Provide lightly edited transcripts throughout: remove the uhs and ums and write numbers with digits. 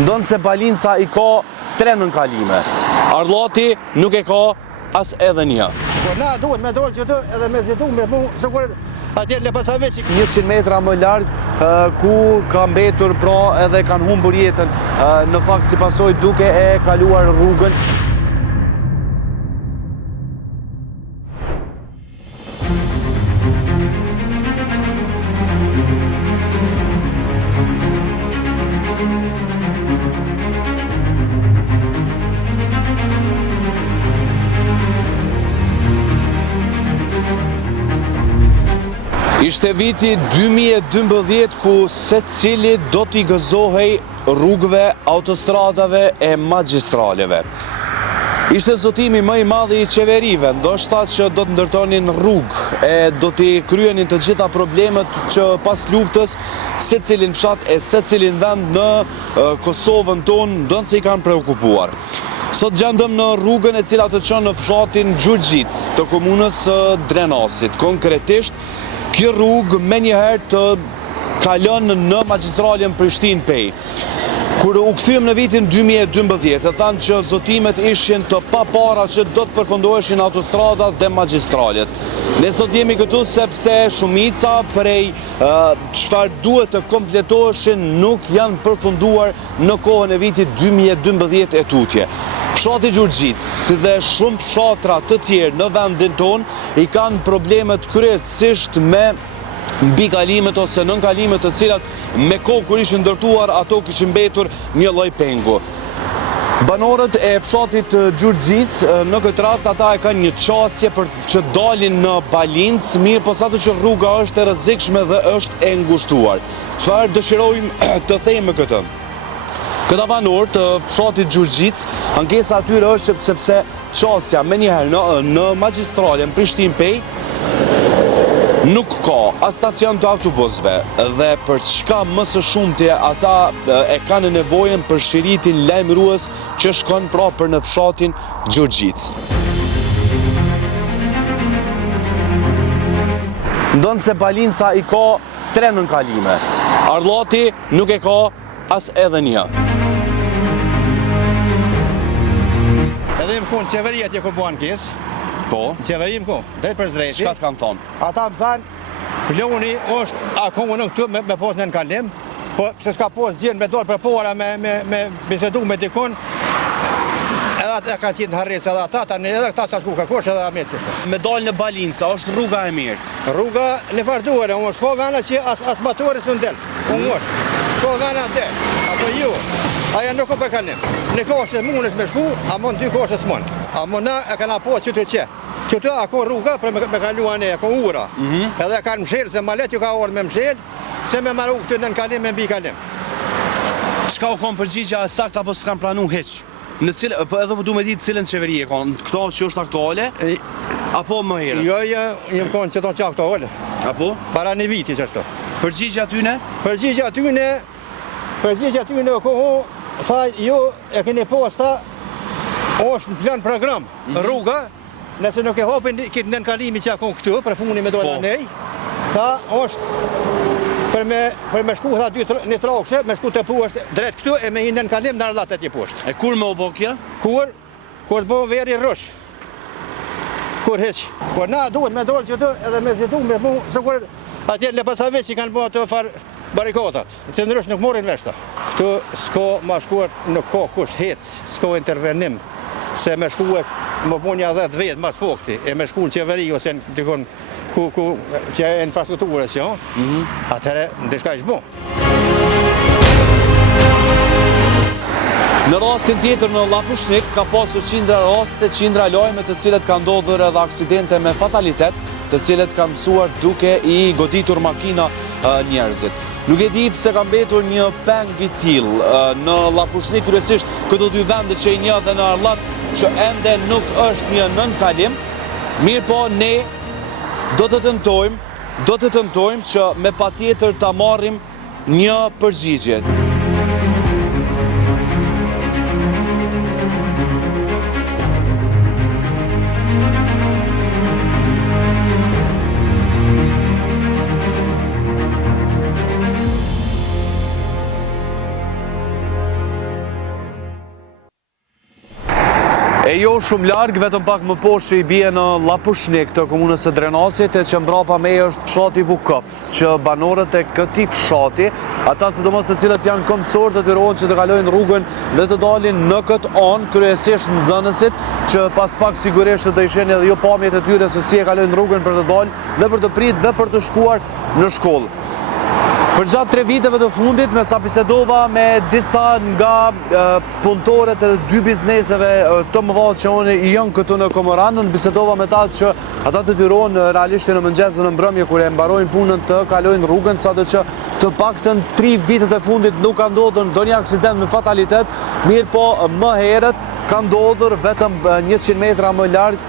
Ndonë se Balinca i ka 3 nënkalime. Arllati nuk e ka as edhe një. Po na duhet me dorë që edhe me zidu me mu, sigurisht atje në Pasaveçi. 100 metra më larg ku ka mbetur pra edhe kanë humbur jetën, në fakt si pasojë duke e kaluar rrugën. Ishte viti 2012 ku secili do t'i gëzohej rrugëve, autostradave e magjistraleve. Ishte zotimi më i madh i qeverive, ndoshta që do të ndërtonin rrugë e do t'i kryenin të gjitha problemet që pas luftës secilin fshat e secilin vend në Kosovën tonë ndonë se i kanë preokupuar. Sot gjendëm në rrugën e cila të çon në fshatin Gjurgjic të komunës Drenasit. Konkretisht, kjo rrugë me njëherë të kalon në magjistralin Prishtinë-Pej. Kur u kthyem në vitin 2012, e thanë që zotimet ishin të papara që do të përfundoheshin autostradat dhe magjistralet. Ne sot jemi këtu sepse shumica prej çfarë duhet të kompletoheshin nuk janë përfunduar në kohën e vitit 2012 e tutje. Fshati Gjurgjic dhe shumë fshatra të tjerë në vendin tonë i kanë problemet kryesisht me mbikalimet ose nënkalimet të cilat me kohë kur ishin ndërtuar ato kishin mbetur një lloj pengu. Banorët e fshatit Gjurgjic në këtë rast ata e kanë një qasje për që dalin në Balincë, mirë po sado që rruga është e rrezikshme dhe është e ngushtuar. Çfarë dëshirojmë të themi me këtë? Këta banorë të fshatit Gjurgjic, ankesa atyre është sepse qasja me njëherë në magjistralen Prishtinë-Pej nuk ka as stacion të autobusëve dhe për çka më së shumti ata e kanë nevojën për shiritin lajmërues që shkon pra për në fshatin Gjurgjic. Ndonë se Balinca i ka 3 nënkalime. Arllati nuk e ka as edhe një. Edhe më konë qeveria tje ku bo ankesë. Po? Qeveri më konë, drejt për zrejti. Çka të kanë thonë? Ata më thanë, ploni është akoma në këtu me posë në nënkalim, po se s'ka posë gjenë me dorë për pora me bisedu me dikon, edhe ata kanë qitë në harresë edhe ata, edhe këta sa shku kakosh edhe amet kështë. Me dalë në Balinca, është rruga e mirë? Rruga në farduare, unë shko vena që as matore së ndel, unë është. Shko vena dhe, apo ju, aja nuk o për kalim. Në koshe mund është me shku, a mund 2 koshe s'mon. A mund na e kana posë që të që. Që të ako rruga për me kaluan e, ako ura. Edhe kanë mshelë, se malet ju ka orë me mshelë, se me maru këtë në kalim me mbi kalim. Çka u konë përgjigja e saktë apo s'kanë pranu heq? Në cilë, po edhe du me ditë cilën qeveri e konë, këto që është aktuale, apo më herë? Jo, jem konë që tonë që aktuale. Apo? Para një viti që ashtu. Përgjigja atyne? Përgjigja atyne, koho, thaj, ju e keni posta, është në plan program, rruga, nëse nuk e hopin këtë nënkalimi që akon këtu, për funi me dojnë nej, ta është për me shku një trakshe, me shku të pu është drejt këtu e me një nënkalim në arllat e tje poshtë. E kur me u bo kja? Kur të bo veri rrush. Kur heq. Por na duhet me dorë që të edhe me zidu me mu, sigurisht atje në Pasaveçi kanë bo të farë barikotat, se në rrush nuk morin veshta. Këtu s'ko ma shkuar nuk ka kush hec, s'ko intervenim, se me shku e më bunja 10 vetë mas pokti, e me shku në qeveri ose në dikon ku që e infrastrukturë që, atëre në dishka ishë bo. Në rastin tjetër në Lapushnik ka pasur qindra raste, qindra lajme të cilet kanë ndodhur edhe aksidente me fatalitet, të cilet kanë mësuar duke i goditur makina njerëzit. Nuk e di pse ka mbetur një peng i tillë në Lapushnik, kryesisht këto 2 vende që i njeh dhe në Arllat, që ende nuk është një nënkalim, mirë po ne do të tentojmë që me patjetër ta marrim një përgjigje. E jo shumë largë, vetëm pak më poshtë që i bie në Lapushnik të komunës së Drenasit, e që mbrapa me është fshati Vukovc, që banorët e këtij fshati, ata sidomos të cilët janë këmbësorë detyrohen që të kalojnë rrugën dhe të dalin në këtë anë, kryesisht nxënësit, që pas pak sigurisht të ishin edhe jo pamjet e tyre se si e kalojnë rrugën për të dalë dhe për të pritë dhe për të shkuar në shkollë. Për gjatë 3 viteve të fundit, me sa bisedova me disa nga punëtorët e 2 bizneseve të mëdha që janë këtu në Komoranën, bisedova me ta që ata detyrohen realisht në mëngjes dhe në mbrëmje kur e mbarojnë punën të kalojnë rrugën, sado që të paktën 3 vitet e fundit nuk ka ndodhur ndonjë aksident me fatalitet, mirë po më herët ka ndodhur vetëm 100 metra më larg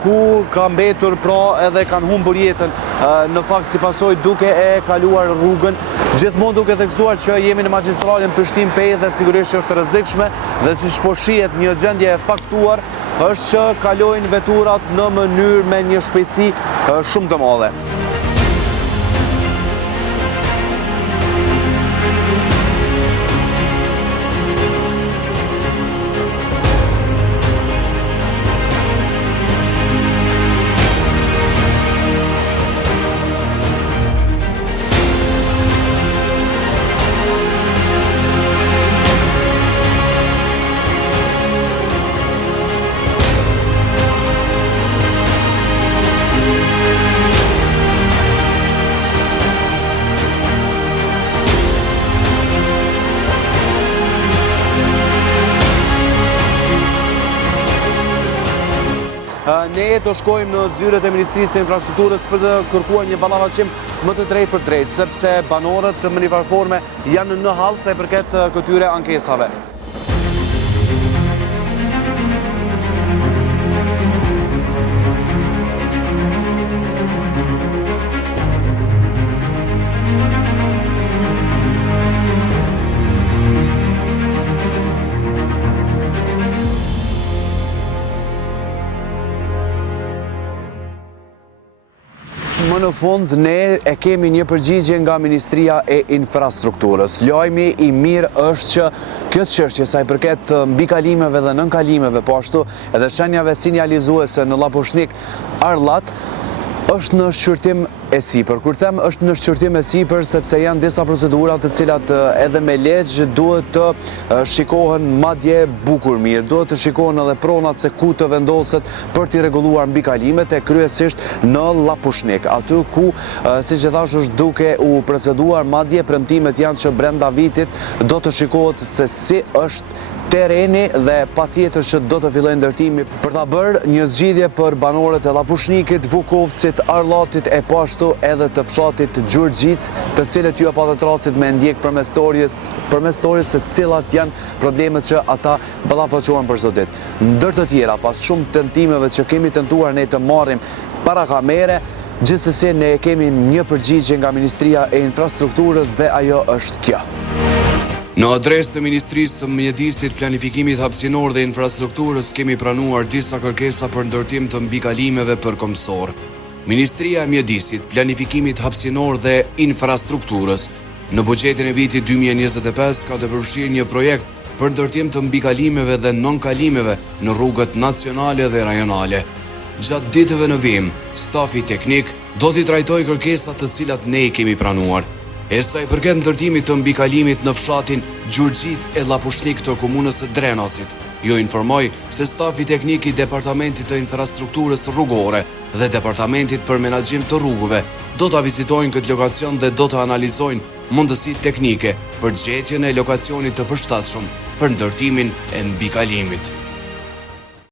ku ka mbetur pra edhe kanë humbur jetën në fakt si pasojë duke e kaluar rrugën, gjithmonë duke theksuar që jemi në magjistralin Prishtinë Pejë dhe sigurisht është rrezikshme dhe siç po shihet një gjendje e faktuar është që kalojnë veturat në mënyrë me një shpejtësi shumë të madhe. Ne të shkojmë në zyret e Ministrisë së Infrastrukturës për të kërkuar një ballafaqim më të drejtë për drejtë, sepse banorët në një farë forme janë në hall sa i përket këtyre ankesave. Më në fund, ne e kemi një përgjigje nga Ministria e Infrastrukturës. Lajmi i mirë është që kjo çështje sa i përket mbikalimeve dhe nënkalimeve, po ashtu edhe shenjave sinjalizuese në Lapushnik Arllat, është në shqyrtim e sipër. Kur them është në shqyrtim e sipër, sepse janë disa procedura të cilat edhe me legj duhet të shikohen madje bukur mirë, duhet të shikohen edhe pronat se ku të vendoset për t'i rregulluar mbikalimet e kryesisht në Lapushnik, aty ku siç e thash është duke u proceduar, madje premtimet janë që brenda vitit do të shikohet se si është tereni dhe patjetër që do të fillojë ndërtimi për ta bërë një zgjidhje për banorët e Lapushnikit, Vukovcit, Arllatit e po ashtu edhe të fshatit Gjurgjic, të cilët ju apo të rastit me ndjek përmes stories se cilat janë problemet që ata ballafaqohen për çdo ditë. Ndër të tjera, pas shumë tentimeve që kemi tentuar ne të marrim para kamere, gjithsesi ne kemi një përgjigje nga Ministria e Infrastrukturës dhe ajo është kjo. Në adresë të Ministrisë së Mjedisit, Planifikimit Hapësinor dhe Infrastrukturës kemi pranuar disa kërkesa për ndërtim të mbikalimeve përkombësor. Ministria e Mjedisit, Planifikimit Hapësinor dhe Infrastrukturës në buxhetin e vitit 2025 ka të përfshirë një projekt për ndërtim të mbikalimeve dhe nënkalimeve në rrugët nacionale dhe rajonale. Gjatë ditëve në vim, stafi teknik do t'i trajtojë kërkesat të cilat ne i kemi pranuar. E sa i përket ndërtimit të mbikalimit në fshatin Gjurgjic e Lapushnik të komunës së Drenasit, ju informoj se stafi teknik i Departamentit të Infrastrukturës Rrugore dhe Departamentit për Menaxhim të Rrugëve do ta vizitojnë këtë lokacion dhe do të analizojnë mundësitë teknike për gjetjen e lokacionit të përshtatshëm për ndërtimin e mbikalimit.